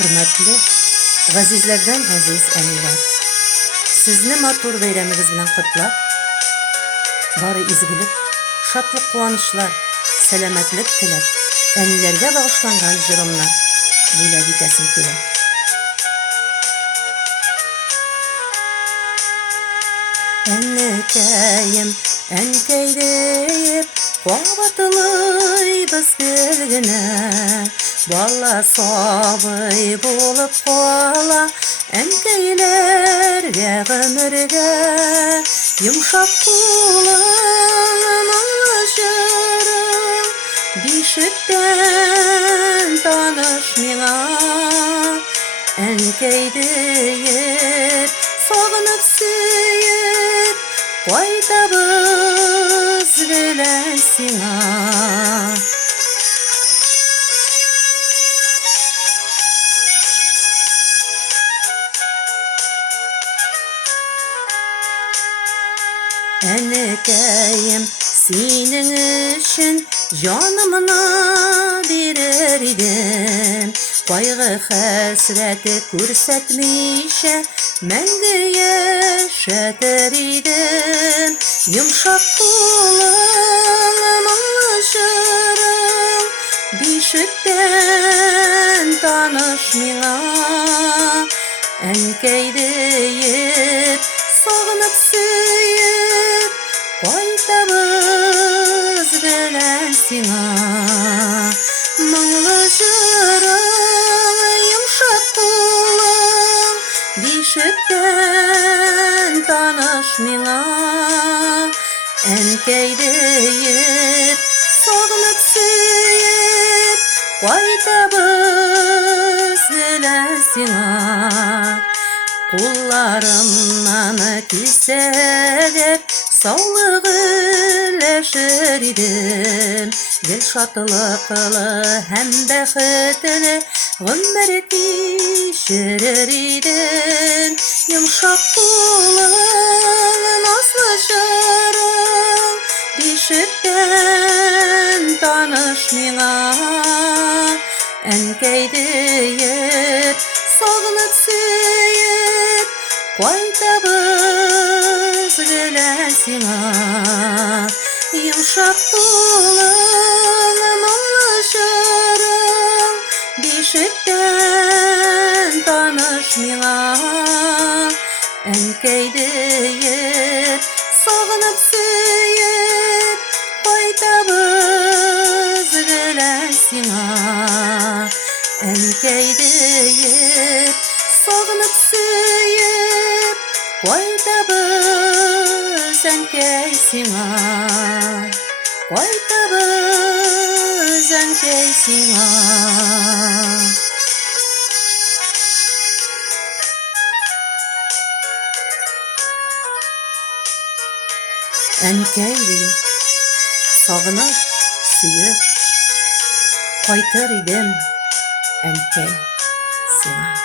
Hürmetli, gazizlerden gaziz emiler. Sizni matur beyramınız bilen kutlap, bari izgilip, şatlık kuvanışlar, selametlik tilep, enilerge bağışlangan jırımla buyla bitesim kele. Ennekeyim, enkeydeyip, Qoğbatılıyız gelgine, Balla sabıy bulup kola, Enkeylerge gümürge, Yumşak kulağım alışırım, Bişikten tanış mina, Enkeydeyip, soğunup suyup, Koydabız bilensin ha. Ennekeyim senin için canımına birer idim. Kaygı hasreti көрсетмейше мәңгі yaşatır idim. Yumşak kulağım alışırım, Bişikten tanış mina, Enkeydeyip, soğunup suyup, Koydabız bilensin ha. Mыңlı jırım, yumşak kulağım, Bişikten tanış mina, Enkeydeyip, soğunup suyup, Koydabız bilensin ha. Kullarımdan kiselep, sağlığı idim. Gel şatılıklı hem bexetli, Ömür geçirir idim. Yumşak kulağım aslaşırım, Bişikten tanış mina, Enkeydeyip, soğunup suyup, Koydabız bilensin ha. Yumşak kulağım alışırım, Bişikten tanış mina, Enkeydeyip, soğunup suyup, Koydabız bilensin ha. Enkeydeyip, soğunup suyup, Koydabız enkeysin ha. Koydabız enkeysin ha. Enkeydim, sağınıp, suyup, Koytar idim, enkey, sana.